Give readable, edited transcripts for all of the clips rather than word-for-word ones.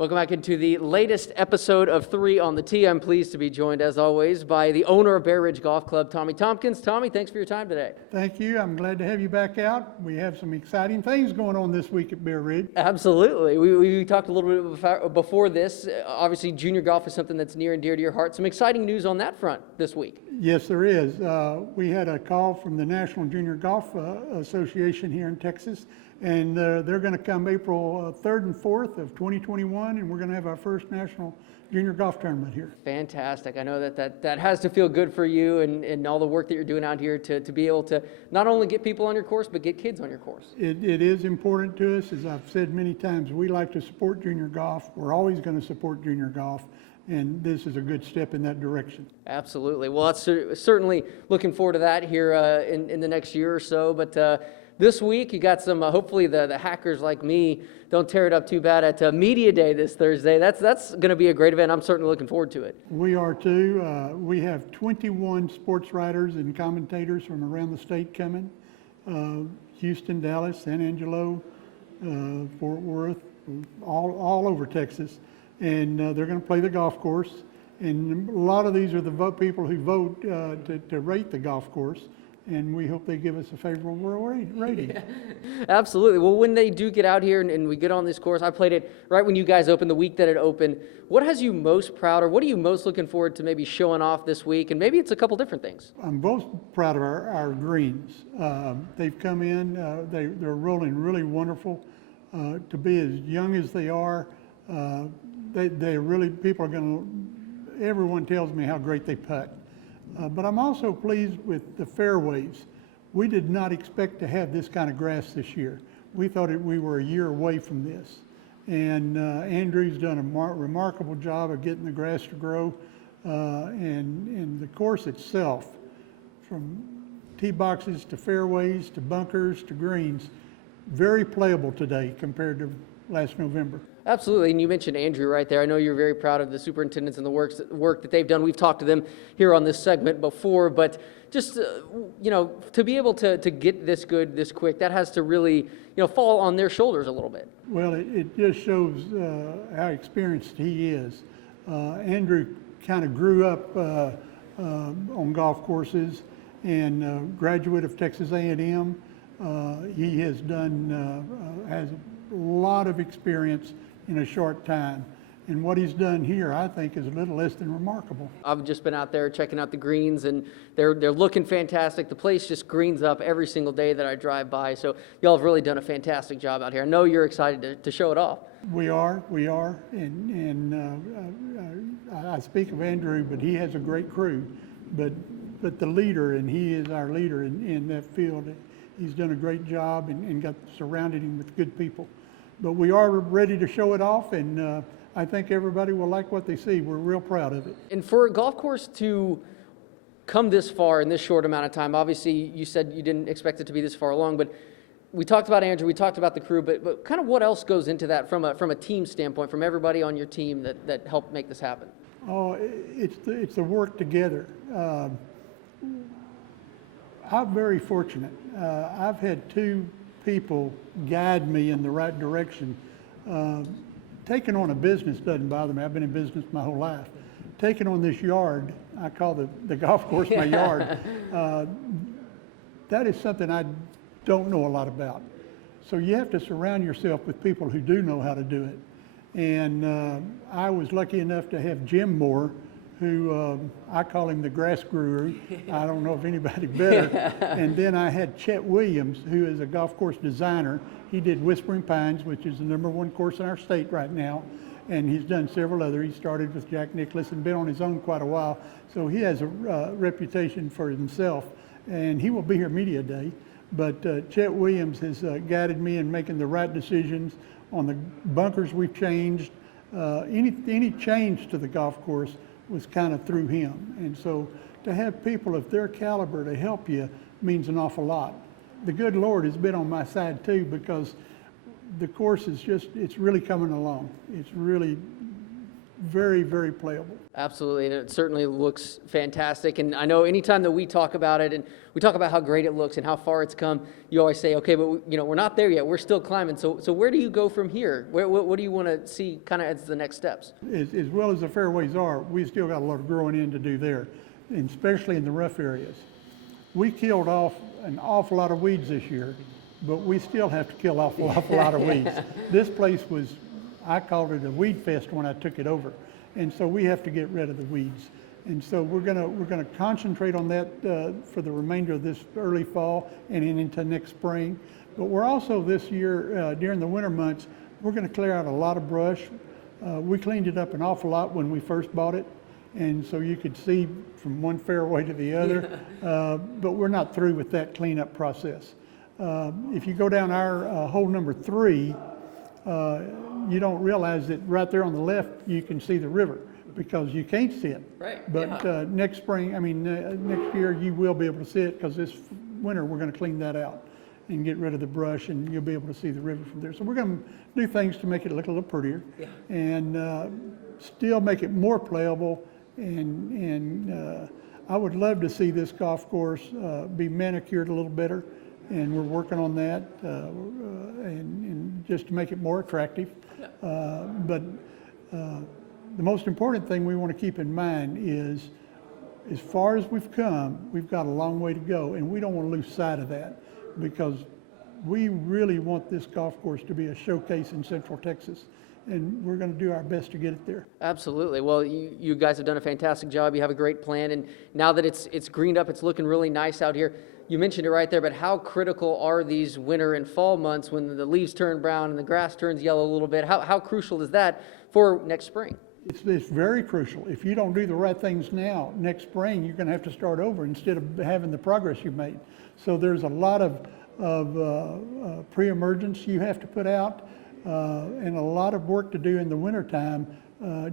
Welcome back into the latest episode of 3 on the Tee. I'm pleased to be joined, as always, by the owner of Bear Ridge Golf Club, Tommy Tompkins. Tommy, thanks for your time today. Thank you. I'm glad to have you back out. We have some exciting things going on this week at Bear Ridge. Absolutely. We talked a little bit before this. Obviously, junior golf is something that's near and dear to your heart. Some exciting news on that front this week. Yes, there is. We had a call from the National Junior Golf Association here in Texas, and they're going to come April 3rd and 4th of 2021, and we're going to have our first national junior golf tournament here. Fantastic. I know that has to feel good for you and all the work that you're doing out here to be able to not only get people on your course, but get kids on your course. It is important to us. As I've said many times, we like to support junior golf. We're always going to support junior golf, and this is a good step in that direction. Absolutely. Well, that's certainly looking forward to that here in the next year or so. But this week, you got some, hopefully the hackers like me don't tear it up too bad at Media Day this Thursday. That's going to be a great event. I'm certainly looking forward to it. We are too. We have 21 sports writers and commentators from around the state coming. Houston, Dallas, San Angelo, Fort Worth, all over Texas. And they're going to play the golf course. And a lot of these are the people who vote to rate the golf course. And we hope they give us a favorable rating. Yeah, absolutely. Well, when they do get out here and we get on this course, I played it right when you guys opened, the week that it opened. What has you most proud, or what are you most looking forward to maybe showing off this week? And maybe it's a couple different things. I'm most proud of our greens. They've come in, they're rolling really wonderful. To be as young as they are, they really, people are everyone tells me how great they putt. But I'm also pleased with the fairways. We did not expect to have this kind of grass this year. We thought we were a year away from this. And Andrew's done a remarkable job of getting the grass to grow. And the course itself, from tee boxes to fairways to bunkers to greens, very playable today compared to last November. Absolutely, and you mentioned Andrew right there. I know you're very proud of the superintendents and the work that they've done. We've talked to them here on this segment before, but just to be able to get this good this quick, that has to really fall on their shoulders a little bit. Well, it just shows how experienced he is. Andrew kind of grew up on golf courses and graduate of Texas A&M. He has has a lot of experience in a short time. And what he's done here, I think, is a little less than remarkable. I've just been out there checking out the greens, and they're looking fantastic. The place just greens up every single day that I drive by. So y'all have really done a fantastic job out here. I know you're excited to show it off. We are. And I speak of Andrew, but he has a great crew. But the leader, and he is our leader in that field, he's done a great job and got surrounded him with good people. But we are ready to show it off, and I think everybody will like what they see. We're real proud of it. And for a golf course to come this far in this short amount of time, obviously you said you didn't expect it to be this far along, but we talked about Andrew, we talked about the crew, but kind of what else goes into that from a team standpoint, from everybody on your team that helped make this happen? Oh, it's the work together. I'm very fortunate. I've had two people guide me in the right direction. Taking on a business doesn't bother me. I've been in business my whole life. Taking on this yard, I call the golf course my yard, that is something I don't know a lot about. So you have to surround yourself with people who do know how to do it. And I was lucky enough to have Jim Moore, who I call him the grass guru. I don't know if anybody better. And then I had Chet Williams, who is a golf course designer. He did Whispering Pines, which is the #1 course in our state right now. And he's done several other. He started with Jack Nicklaus and been on his own quite a while. So he has a reputation for himself. And he will be here Media Day. But Chet Williams has guided me in making the right decisions on the bunkers we've changed. Any change to the golf course was kind of through him. And so to have people of their caliber to help you means an awful lot. The good Lord has been on my side too, because the course is it's really coming along. It's really very, very playable. Absolutely, and it certainly looks fantastic. And I know anytime that we talk about it and we talk about how great it looks and how far it's come, you always say, okay, but we're not there yet. We're still climbing. So where do you go from here? What do you want to see kind of as the next steps? As well as the fairways are, we still got a lot of growing in to do there, and especially in the rough areas. We killed off an awful lot of weeds this year, but we still have to kill off an awful lot of weeds. This place was, I called it a weed fest when I took it over. And so we have to get rid of the weeds. And so we're gonna concentrate on that for the remainder of this early fall and into next spring. But we're also this year, during the winter months, we're gonna clear out a lot of brush. We cleaned it up an awful lot when we first bought it. And so you could see from one fairway to the other, but we're not through with that cleanup process. If you go down our hole number 3, you don't realize that right there on the left, you can see the river because you can't see it. Right. But next spring, next year, you will be able to see it because this winter, we're going to clean that out and get rid of the brush, and you'll be able to see the river from there. So we're going to do things to make it look a little prettier and still make it more playable. And I would love to see this golf course be manicured a little better. And we're working on that, and just to make it more attractive. But the most important thing we want to keep in mind is, as far as we've come, we've got a long way to go, and we don't want to lose sight of that because we really want this golf course to be a showcase in Central Texas. And we're going to do our best to get it there. Absolutely. Well, you guys have done a fantastic job. You have a great plan, and now that it's greened up, it's looking really nice out here. You mentioned it right there, but how critical are these winter and fall months when the leaves turn brown and the grass turns yellow a little bit? How crucial is that for next spring? It's very crucial. If you don't do the right things now, next spring, you're going to have to start over instead of having the progress you've made. So there's a lot of pre-emergence you have to put out. And a lot of work to do in the wintertime.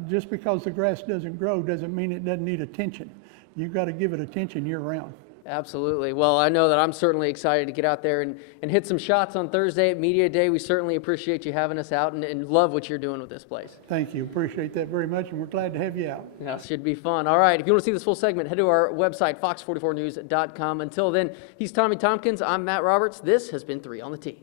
Just because the grass doesn't grow doesn't mean it doesn't need attention. You've got to give it attention year round. Absolutely. Well, I know that I'm certainly excited to get out there and hit some shots on Thursday at Media Day. We certainly appreciate you having us out and love what you're doing with this place. Thank you. Appreciate that very much, and we're glad to have you out. Yeah, it should be fun. All right. If you want to see this full segment, head to our website, fox44news.com. Until then, he's Tommy Tompkins. I'm Matt Roberts. This has been 3 on the Tee.